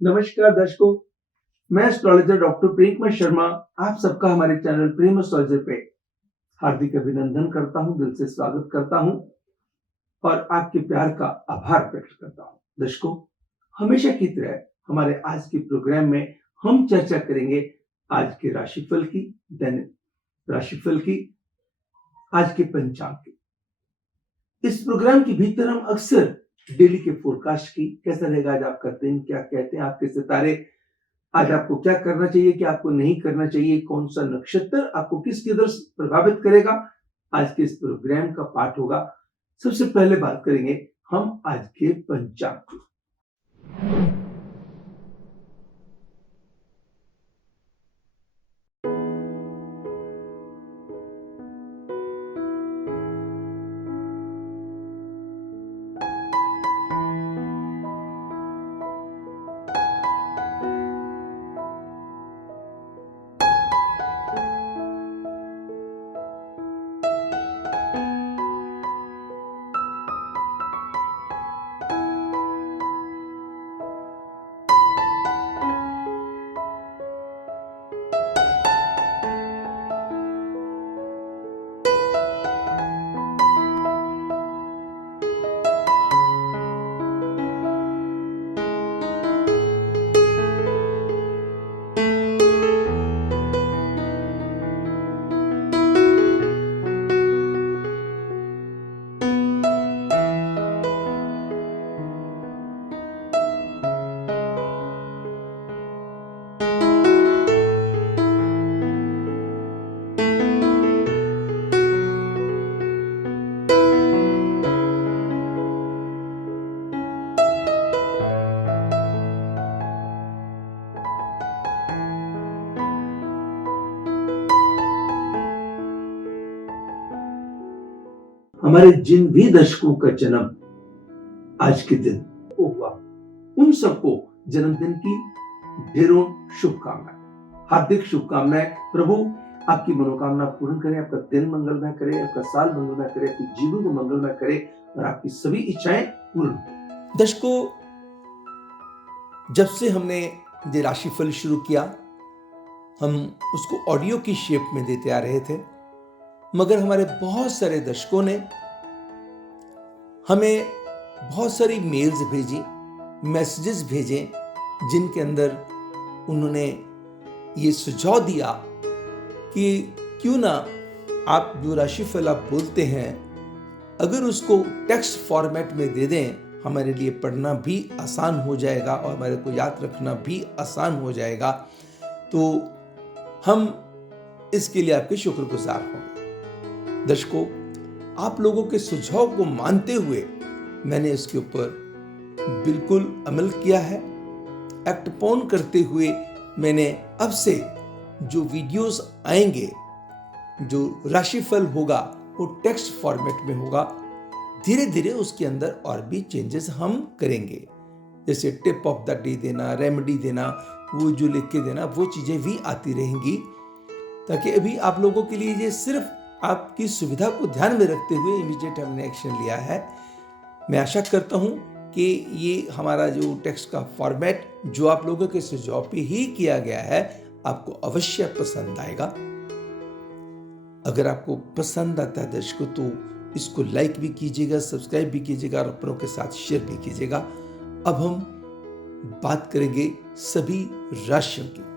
नमस्कार दर्शकों, मैं एस्ट्रोलॉजर डॉक्टर प्रियंका शर्मा आप सबका हमारे चैनल प्रेम एस्ट्रोलॉजर पे हार्दिक अभिनंदन करता हूं, दिल से स्वागत करता हूं और आपके प्यार का आभार व्यक्त करता हूं। दर्शकों, हमेशा की तरह हमारे आज के प्रोग्राम में हम चर्चा करेंगे आज के राशिफल की, दैनिक राशिफल की, आज के पंचांग की। इस प्रोग्राम के भीतर हम अक्सर डेली के फोरकास्ट की, कैसा रहेगा आज आपका दिन, क्या कहते हैं आपके सितारे, आज आपको क्या करना चाहिए, क्या आपको नहीं करना चाहिए, कौन सा नक्षत्र आपको किस किधर प्रभावित करेगा, आज के इस प्रोग्राम का पार्ट होगा। सबसे पहले बात करेंगे हम आज के पंचांग की। हमारे जिन भी दर्शकों का जन्म आज के दिन हुआ, उन सबको जन्मदिन की ढेरों शुभकामनाएं, हार्दिक शुभकामनाएं। प्रभु आपकी मनोकामना पूर्ण करे, आपका दिन मंगलमय करे, आपका साल मंगलमय करे, आपके जीवन को मंगलमय करे और आपकी सभी इच्छाएं पूर्ण हो। दर्शकों, जब से हमने ये राशिफल शुरू किया, हम उसको ऑडियो की शेप में देते आ रहे थे, मगर हमारे बहुत सारे दर्शकों ने हमें बहुत सारी मेल्स भेजी, मैसेजेस भेजे, जिनके अंदर उन्होंने ये सुझाव दिया कि क्यों ना आप जो राशिफल आप बोलते हैं, अगर उसको टेक्स्ट फॉर्मेट में दे दें, हमारे लिए पढ़ना भी आसान हो जाएगा और हमारे को याद रखना भी आसान हो जाएगा। तो हम इसके लिए आपके शुक्रगुजार होंगे। दर्शकों, आप लोगों के सुझाव को मानते हुए मैंने इसके ऊपर बिल्कुल अमल किया है। एक्ट ऑन करते हुए मैंने अब से जो वीडियोस आएंगे, जो राशिफल होगा, वो टेक्स्ट फॉर्मेट में होगा। धीरे धीरे उसके अंदर और भी चेंजेस हम करेंगे, जैसे टिप ऑफ द डे देना, रेमेडी देना, वो जो लिख के देना, वो चीज़ें भी आती रहेंगी, ताकि अभी आप लोगों के लिए ये सिर्फ आपकी सुविधा को ध्यान में रखते हुए इमीडिएट हमने एक्शन लिया है। मैं आशा करता हूँ कि ये हमारा जो टेक्स्ट का फॉर्मेट जो आप लोगों के सुझाव पे ही किया गया है, आपको अवश्य पसंद आएगा। अगर आपको पसंद आता है दर्शकों, तो इसको लाइक भी कीजिएगा, सब्सक्राइब भी कीजिएगा और अपनों के साथ शेयर भी कीजिएगा। अब हम बात करेंगे सभी राशियों की।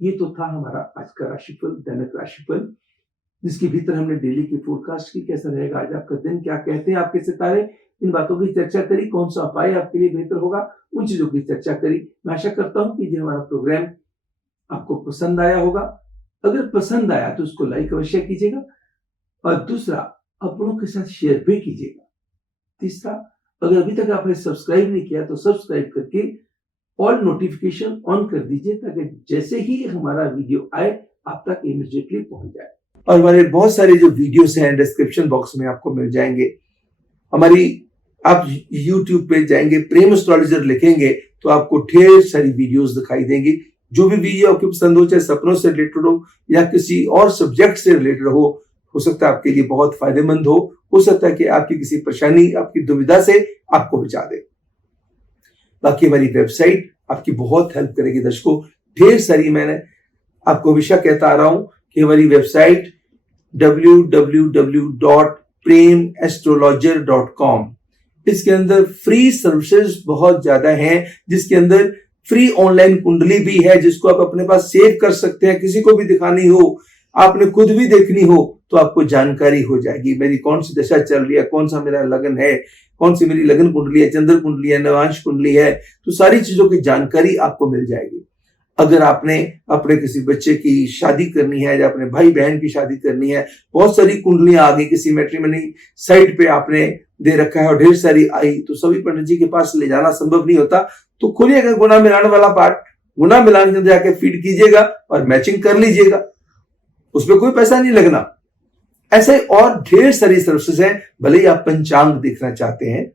ये तो था हमारा आज का राशिफल, दैनिक राशिफल, जिसके भीतर हमने डेली की फोरकास्ट की, कैसा रहेगा आज आपका दिन, क्या कहते हैं आपके सितारे, इन बातों की चर्चा करी, कौन सा उपाय आपके लिए बेहतर होगा, उन चीजों की चर्चा करी। मैं आशा करता हूं कि ये हमारा प्रोग्राम आपको पसंद आया होगा। अगर पसंद आया तो उसको लाइक अवश्य कीजिएगा, और दूसरा अपनों के साथ शेयर भी कीजिएगा। तीसरा, अगर अभी तक आपने सब्सक्राइब नहीं किया तो सब्सक्राइब करके ऑल नोटिफिकेशन ऑन कर दीजिए, ताकि जैसे ही हमारा वीडियो आए आप तक इमीडिएटली पहुंच जाए। और हमारे बहुत सारे जो वीडियोस हैं डिस्क्रिप्शन बॉक्स में आपको मिल जाएंगे। हमारी आप YouTube पे जाएंगे, प्रेम एस्ट्रोलॉजर लिखेंगे तो आपको ढेर सारी वीडियोस दिखाई देंगी। जो भी वीडियो आपको पसंद हो, चाहे सपनों से रिलेटेड हो या किसी और सब्जेक्ट से रिलेटेड हो सकता है आपके लिए बहुत फायदेमंद हो सकता है कि आपकी किसी परेशानी, आपकी दुविधा से आपको बचा दे। बाकी हमारी वेबसाइट आपकी बहुत हेल्प करेगी दर्शकों। ढेर सारी, मैंने आपको हमेशा कहता आ रहा हूं कि हमारी वेबसाइट www.premastrologer.com, इसके अंदर फ्री सर्विसेज बहुत ज्यादा हैं, जिसके अंदर फ्री ऑनलाइन कुंडली भी है, जिसको आप अपने पास सेव कर सकते हैं। किसी को भी दिखानी हो, आपने खुद भी देखनी हो तो आपको जानकारी हो जाएगी, मेरी कौन सी दशा चल रही है, कौन सा मेरा लगन है, कौन सी मेरी लगन कुंडली है, चंद्र कुंडली है, नवांश कुंडली है, तो सारी चीजों की जानकारी आपको मिल जाएगी। अगर आपने अपने किसी बच्चे की शादी करनी है या अपने भाई बहन की शादी करनी है, बहुत सारी कुंडलियां आ गई, किसी मैट्रिमनी साइट पे आपने दे रखा है और ढेर सारी आई, तो सभी पंडित जी के पास ले जाना संभव नहीं होता। तो खोलिएगा गुना मिलाने वाला पार्ट, गुना मिलान के अंदर जाके फीड कीजिएगा और मैचिंग कर लीजिएगा, उसमें कोई पैसा नहीं लगना। ऐसे और ढेर सारी सर्विसेज हैं। भले ही आप पंचांग देखना चाहते हैं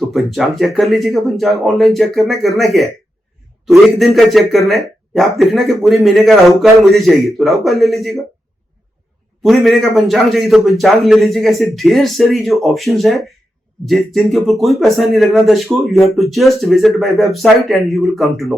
तो पंचांग चेक कर लीजिएगा, पंचांग ऑनलाइन चेक करना क्या है, तो एक दिन का चेक करना है, या आप देखना कि पूरे महीने का राहुकाल मुझे चाहिए तो राहुकाल ले लीजिएगा, पूरे महीने का पंचांग चाहिए तो पंचांग ले लीजिएगा। ऐसे ढेर सारी जो ऑप्शंस हैं जिनके ऊपर कोई पैसा नहीं लगना दर्शकों। You have to just visit my website and you will come to no.